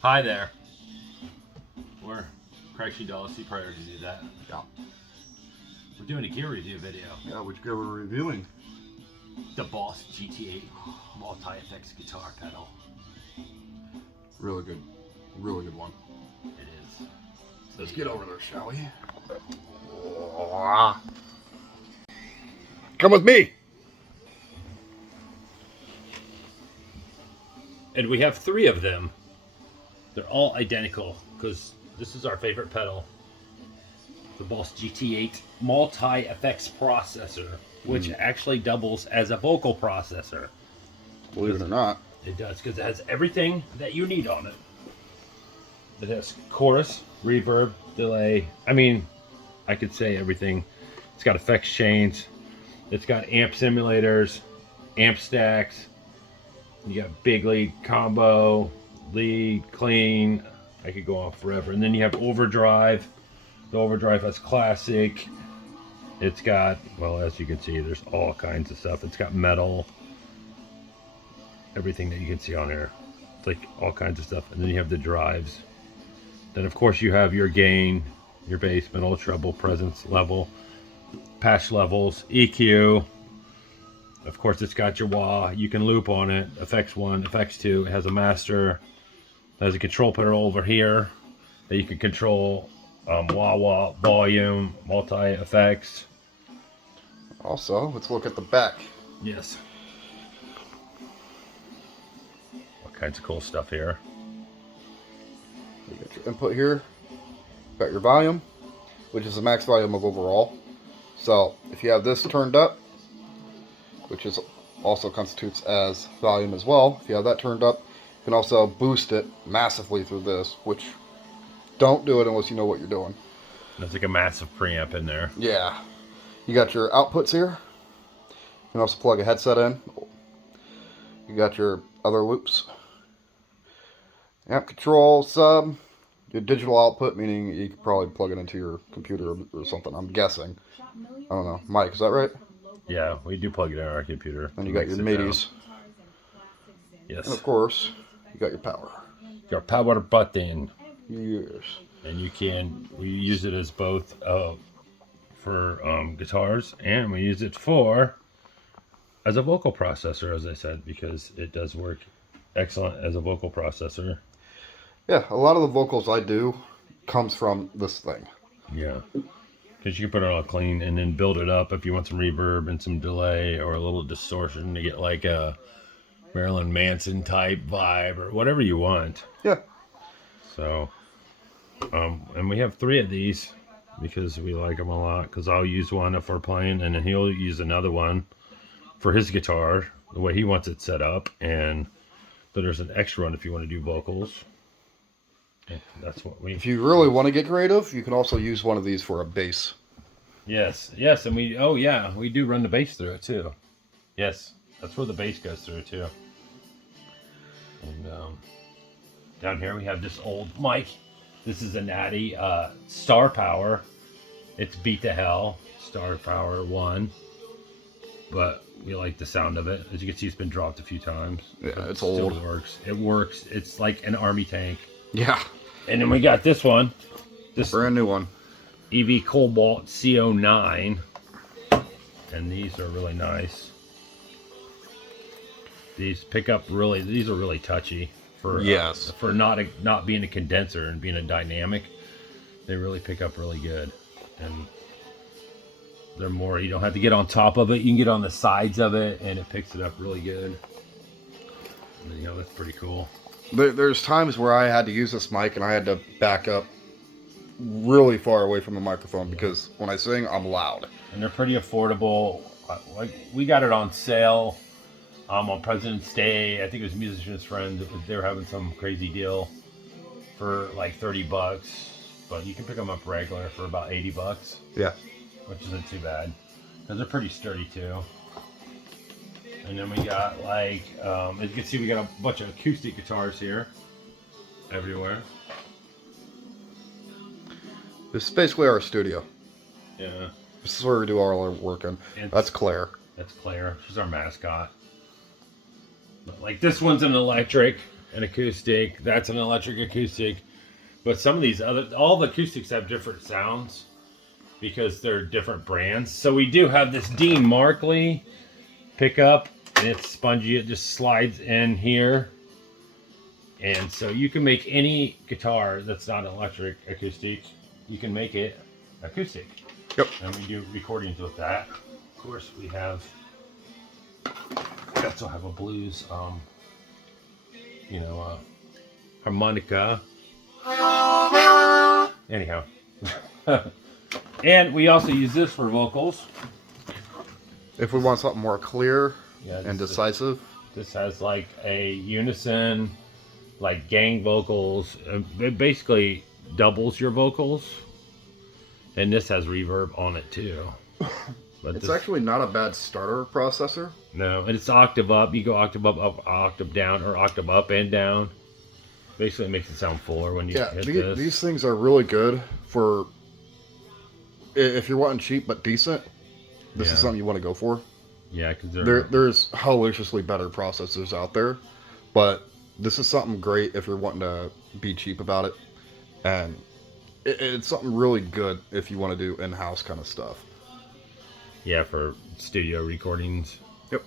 Hi there. We're Craig Sheedalis, prior to do that. Yeah. We're doing a gear review video. Yeah, which guy we're reviewing? The Boss GT8 multi-effects guitar pedal. Really good. Really good one. It is. So Let's get over there, shall we? Come with me! And we have 3 of them. They're all identical because this is our favorite pedal. The Boss GT8 multi-effects processor, which actually doubles as a vocal processor. Believe it or not. It does, because it has everything that you need on it. It has chorus, reverb, delay. I mean, I could say everything. It's got effects chains. It's got amp simulators, amp stacks. You got big lead combo, lead, clean. I could go on forever. And then you have overdrive. The overdrive has classic. It's got, well, as you can see, there's all kinds of stuff. It's got metal. Everything that you can see on here. It's like all kinds of stuff. And then you have the drives. Then of course you have your gain, your bass, middle, treble, presence level, patch levels, EQ. Of course it's got your wah. You can loop on it. Effects 1, effects 2. It has a master. It has a control pedal over here that you can control wah wah, volume, multi effects. Also, let's look at the back. Yes. All kinds of cool stuff here. You got your input here. Got your volume, which is the max volume of overall. So if you have this turned up, which is also constitutes as volume as well, if you have that turned up, you can also boost it massively through this, which don't do it unless you know what you're doing. There's like a massive preamp in there. Yeah. You got your outputs here. You can also plug a headset in. You got your other loops. Amp control sub. Your digital output, meaning you could probably plug it into your computer or something, I'm guessing. I don't know. Mike, is that right? Yeah, we do plug it in our computer. And you got your midis. Yes. And of course, you got your power. Your power button. Yes. And we use it as both for guitars, and we use it as a vocal processor, as I said, because it does work excellent as a vocal processor. Yeah, a lot of the vocals I do comes from this thing. Yeah. Because you can put it all clean and then build it up if you want some reverb and some delay or a little distortion to get like a Marilyn Manson type vibe or whatever you want. Yeah. So, and we have 3 of these because we like them a lot. Because I'll use one if we're playing, and then he'll use another one for his guitar, the way he wants it set up. And but there's an extra one if you want to do vocals. And that's what we. If you really want to get creative, you can also use one of these for a bass. Yes, and we do run the bass through it too. Yes, that's where the bass goes through too. And down here we have this old mic. This is a Natty Star Power. It's beat to hell. Star Power 1. But we like the sound of it. As you can see, it's been dropped a few times. Yeah, it's still old. Works. It works. It's like an army tank. Yeah. And then we got this one. This Brand new one. EV Cobalt CO9. And these are really nice. These these are really touchy for yes. For not being a condenser and being a dynamic. They really pick up really good. And they're more, you don't have to get on top of it. You can get on the sides of it and it picks it up really good. And, that's pretty cool. There's times where I had to use this mic and I had to back up really far away from the microphone because when I sing, I'm loud. And they're pretty affordable. Like we got it on sale on President's Day. I think it was Musician's Friends. They were having some crazy deal for like $30, but you can pick them up regular for about $80. Yeah. Which isn't too bad because they're pretty sturdy too. And then we got like, as you can see, we got a bunch of acoustic guitars here, everywhere. This is basically our studio. Yeah. This is where we do all our work in. That's Claire. That's Claire. She's our mascot. But like this one's an electric. an acoustic. That's an electric acoustic. But some of these all the acoustics have different sounds because they're different brands. So we do have this Dean Markley pickup, and it's spongy. It just slides in here. And so you can make any guitar that's not an electric acoustic, you can make it acoustic. Yep. And we do recordings with that. Of course, we also have a blues, harmonica. Anyhow. And we also use this for vocals. If we want something more clear and decisive. This has like a unison, like gang vocals. It basically doubles your vocals. And this has reverb on it too. But It's actually not a bad starter processor. No, and it's octave up. You go octave up, octave down, or octave up and down. Basically, it makes it sound fuller when you hit this. These things are really good for if you're wanting cheap but decent. This is something you want to go for. Yeah, because there's hilariously better processors out there, but this is something great if you're wanting to be cheap about it, and it's something really good if you want to do in-house kind of stuff. Yeah, for studio recordings. Yep.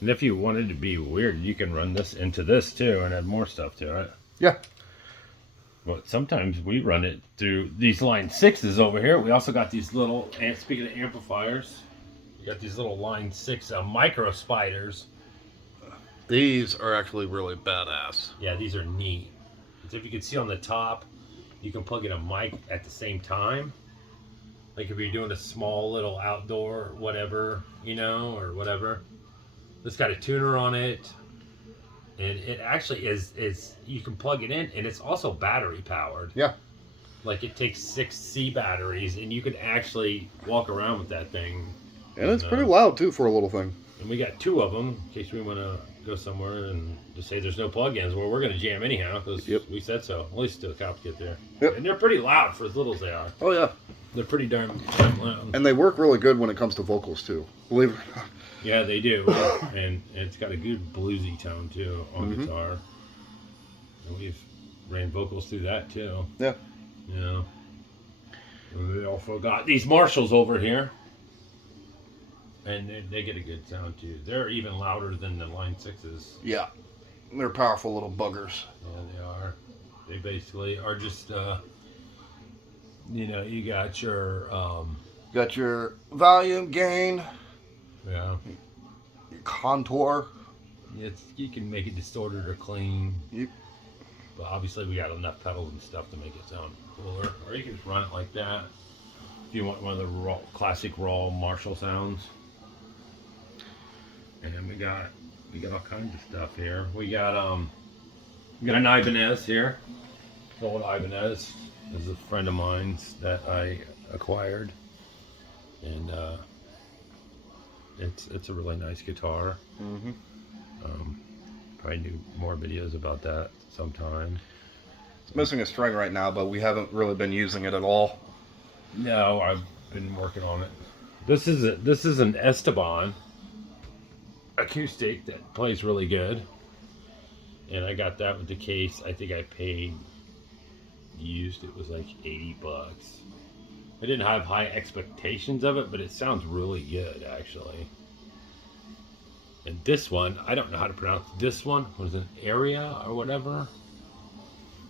And if you wanted to be weird, you can run this into this too and add more stuff to it. Yeah. But sometimes we run it through these Line 6s over here. We also got these little, and speaking of amplifiers, we got these little Line 6 micro spiders. These are actually really badass. Yeah, these are neat. So if you can see on the top, you can plug in a mic at the same time. Like if you're doing a small little outdoor whatever, or whatever. This got a tuner on it. And it actually is you can plug it in, and it's also battery powered. Yeah. Like it takes 6 C batteries, and you can actually walk around with that thing. And it's pretty loud too for a little thing. And we got 2 of them in case we want to go somewhere and just say there's no plug-ins. Well, we're going to jam anyhow because we said so. At least till the cops get there. Yep. And they're pretty loud for as little as they are. Oh yeah. They're pretty darn loud. And they work really good when it comes to vocals too. Believe it or not. Yeah, they do. And it's got a good bluesy tone too on guitar. And we've ran vocals through that too. Yeah. Yeah. And we also got these Marshalls over here. And they get a good sound too. They're even louder than the Line 6s. Yeah. They're powerful little buggers. Yeah, they are. They basically are just, you got your volume, gain, yeah, your contour. You can make it distorted or clean. Yep. But obviously we got enough pedals and stuff to make it sound cooler. Or you can just run it like that. If you want one of the classic raw Marshall sounds. And we got all kinds of stuff here. We got an Ibanez here. Old Ibanez. This is a friend of mine's that I acquired, and it's a really nice guitar. Probably do more videos about that sometime. It's missing a string right now, but we haven't really been using it at all. No, I've been working on it. This is an Esteban acoustic that plays really good, and I got that with the case. I think I paid used, it was like $80. I didn't have high expectations of it, but it sounds really good actually. And this one, I don't know how to pronounce this one. Was it Area or whatever?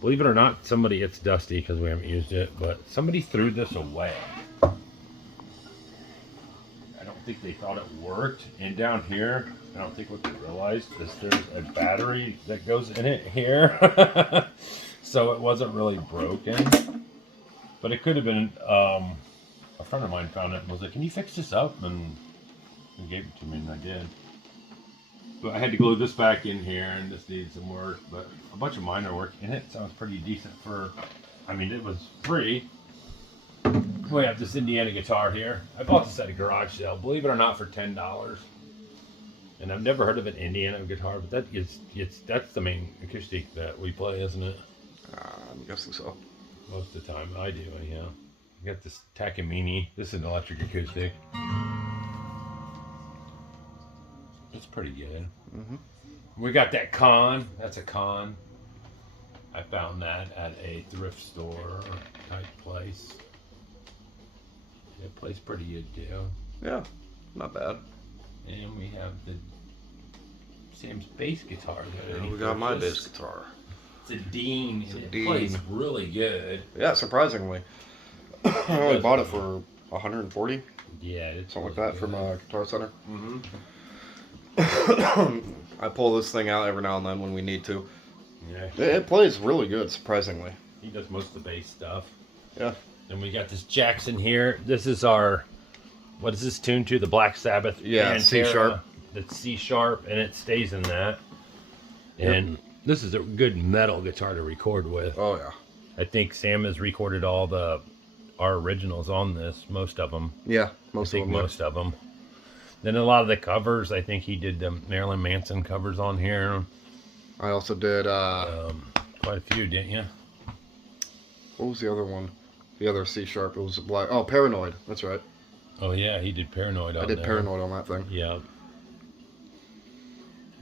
Believe it or not, it's dusty because we haven't used it, but somebody threw this away. I don't think they thought it worked. And down here, I don't think what they realized is there's a battery that goes in it here. So it wasn't really broken. But it could have been, a friend of mine found it and was like, can you fix this up? And he gave it to me, and I did. But I had to glue this back in here, and this needs some work. But a bunch of minor work in it sounds pretty decent it was free. We have this Indiana guitar here. I bought this at a garage sale, believe it or not, for $10. And I've never heard of an Indiana guitar, but that's the main acoustic that we play, isn't it? I'm guessing so. Most of the time, I do anyhow. I got this Takamine. This is an electric acoustic. It's pretty good. We got that Con. That's a Con. I found that at a thrift store type place. It plays pretty good too. Yeah, not bad. And we have the Sam's bass guitar there. Yeah, we got my bass guitar. It's a Dean. It's a It Dean. plays really good. Yeah, surprisingly. I only bought it for 140, Yeah, it's something like really that, from good. Guitar Center. Mm-hmm. I pull this thing out every now and then when we need to. Yeah. It plays really good, surprisingly. He does most of the bass stuff. Yeah. Then we got this Jackson here. This is our, what is this tuned to? The Black Sabbath. Yeah, C sharp. That's C sharp, and it stays in that. Yep. And this is a good metal guitar to record with. Oh, yeah. I think Sam has recorded all our originals on this, most of them. Yeah, I most of think them. yeah. most of them. Then a lot of the covers, I think he did the Marilyn Manson covers on here. I also did, Quite a few, didn't you? what was the other one? The other C sharp, it was a black, oh, Paranoid, that's right. Oh yeah, he did Paranoid on I did there. Paranoid on that thing. Yeah.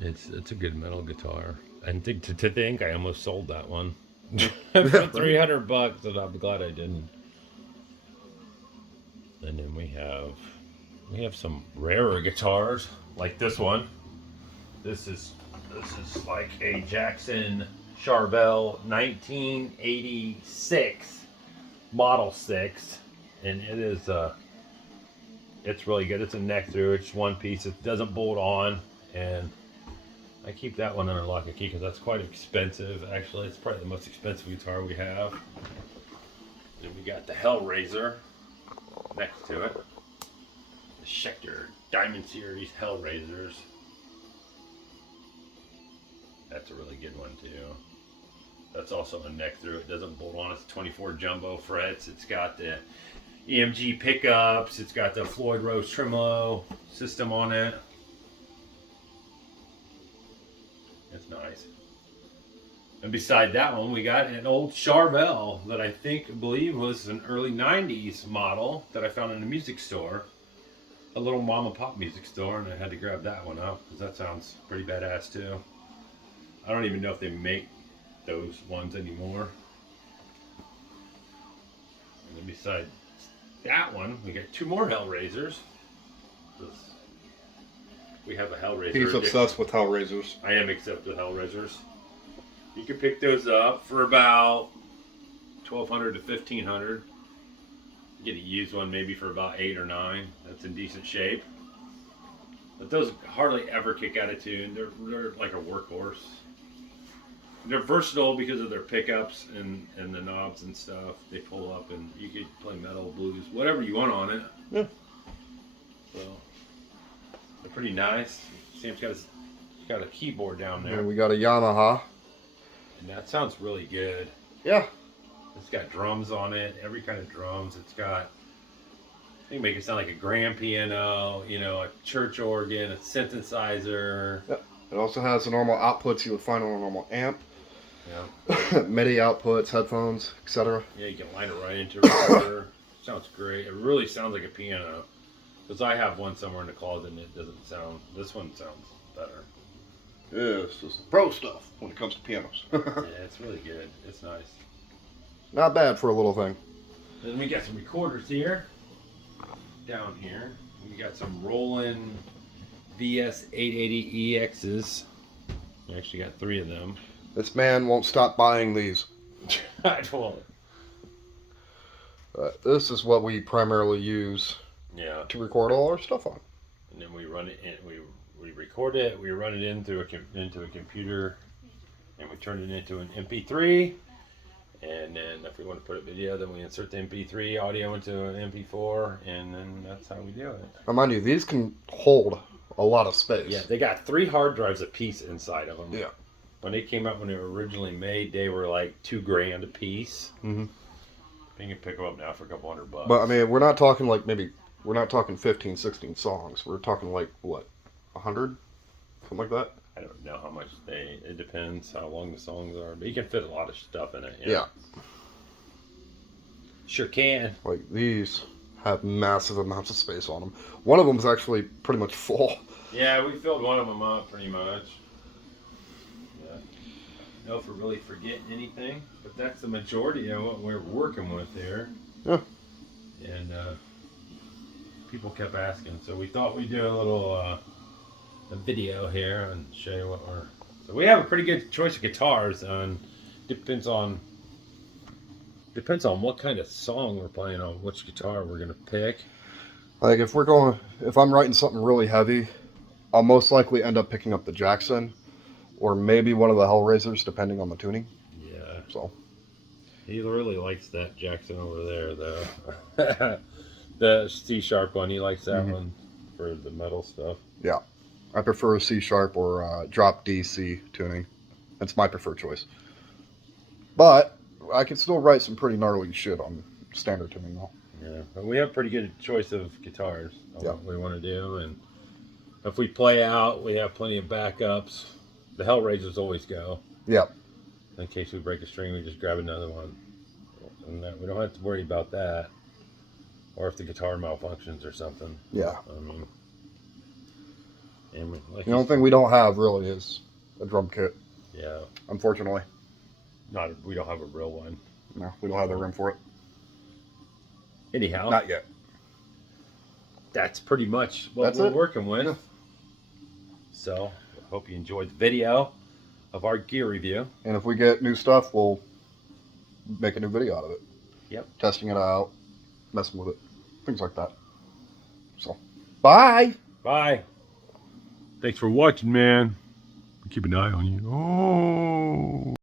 It's a good metal guitar. And to think I almost sold that one for $300, and I'm glad I didn't. And then we have some rarer guitars like this one. This is like a Jackson Charvel 1986 Model 6, and it is it's really good. It's a neck through. It's one piece. It doesn't bolt on, and I keep that one under lock and key because that's quite expensive. Actually, it's probably the most expensive guitar we have. Then we got the Hellraiser next to it. The Schecter Diamond Series Hellraisers. That's a really good one too. That's also a neck through. It doesn't bolt on. It's 24 jumbo frets. It's got the EMG pickups. It's got the Floyd Rose tremolo system on it. It's nice. And beside that one, we got an old Charvel that I believe was an early 90s model that I found in a music store. A little mom and pop music store, and I had to grab that one up because that sounds pretty badass too. I don't even know if they make those ones anymore. And then beside that one, we got two more Hellraisers. We have a Hellraiser. He's obsessed with Hellraisers. I am obsessed with Hellraisers. You can pick those up for about $1,200 to $1,500. Get a used one maybe for about $8 or $9. That's in decent shape. But those hardly ever kick out of tune. They're like a workhorse. They're versatile because of their pickups and the knobs and stuff. They pull up and you could play metal, blues, whatever you want on it. Yeah. So they're pretty nice. Sam's got a keyboard down there. And we got a Yamaha. And that sounds really good. Yeah. It's got drums on it, every kind of drums. It's got, they can make it sound like a grand piano, a church organ, a synthesizer. Yep. It also has the normal outputs you would find on a normal amp. Yeah. MIDI outputs, headphones, etc. Yeah, you can line it right into a recorder. Sounds great. It really sounds like a piano. Because I have one somewhere in the closet and it doesn't sound, this one sounds better. Yeah, it's just pro stuff when it comes to pianos. Yeah, it's really good. It's nice. Not bad for a little thing. Then we got some recorders here. Down here. We got some Roland VS880EXs. We actually got 3 of them. This man won't stop buying these. I won't. This is what we primarily use Yeah. to record all our stuff on. And then we run it in. We record it. We run it into a computer, and we turn it into an MP3. And then if we want to put a video, then we insert the MP3 audio into an MP4, and then that's how we do it. Now, mind you, these can hold a lot of space. Yeah, they got 3 hard drives a piece inside of them. Yeah. When they came out, when they were originally made, they were like $2,000 a piece. Mm-hmm. You can pick them up now for a couple $100. But I mean, we're not talking like we're not talking 15, 16 songs. We're talking like what, 100, something like that. I don't know how much it depends how long the songs are, but you can fit a lot of stuff in it. Yeah. Sure can. Like these have massive amounts of space on them. One of them is actually pretty much full. Yeah, we filled one of them up pretty much. Yeah. know if we're really forgetting anything, but that's the majority of what we're working with here. Yeah. And people kept asking, so we thought we'd do a little a video here and show you what we're. So we have a pretty good choice of guitars, and depends on what kind of song we're playing on, which guitar we're gonna pick. Like if I'm writing something really heavy, I'll most likely end up picking up the Jackson, or maybe one of the Hellraisers, depending on the tuning. Yeah. So. He really likes that Jackson over there, though. The C sharp one, he likes that one for the metal stuff. Yeah, I prefer a C sharp or drop D C tuning. That's my preferred choice. But I can still write some pretty gnarly shit on standard tuning, though. Yeah, but we have pretty good choice of guitars on Yeah. what we want to do, and if we play out, we have plenty of backups. The Hellraisers always go. Yeah. In case we break a string, we just grab another one, and we don't have to worry about that. Or if the guitar malfunctions or something. Yeah. I mean, and like The only thing we don't have really is a drum kit. Yeah. Unfortunately. We don't have a real one. No, we don't have the room for it. Anyhow. Not yet. That's pretty much what That's we're it. working with. Yeah. So, I hope you enjoyed the video of our gear review. And if we get new stuff, we'll make a new video out of it. Yep. Testing it out, messing with it, things like that. So, bye. Bye. Thanks for watching, man. Keep an eye on you. Oh.